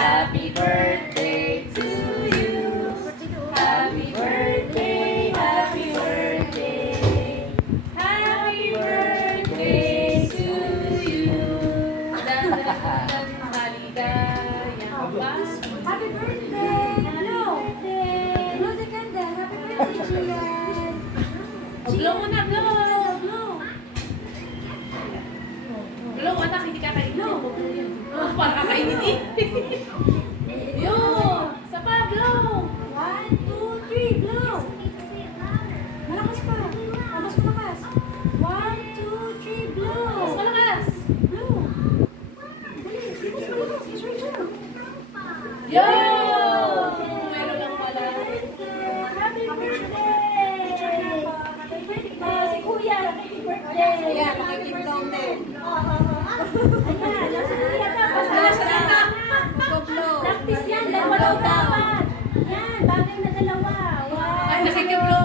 Happy birthday to you. Happy birthday, happy birthday. Happy birthday to you. Maligayang Pasko. Happy birthday! Hello! Blow the candle! Happy birthday, Gian! Blow mo na, blow! Blow! Blow, anak, hindi ka kainin. Blow! Para kakainin eh. Yun! Sa pa, blow! 1, 2, 3, blow! Malakas pa! Mas malakas! 1, 2, 3, blow! Mas malakas! Blow! Dali! Mas malakas! Mas malakas! Yun! Meron lang pala. Happy birthday! Si Kuya, happy birthday! Ayan, makikiblaw din. Ayan, nasa Kuya tapos Wala siya na. Mag-blow. Practice yan, dalawa daw dapat. Yan, bagay na dalawa. Wow. Ay, nakikiblo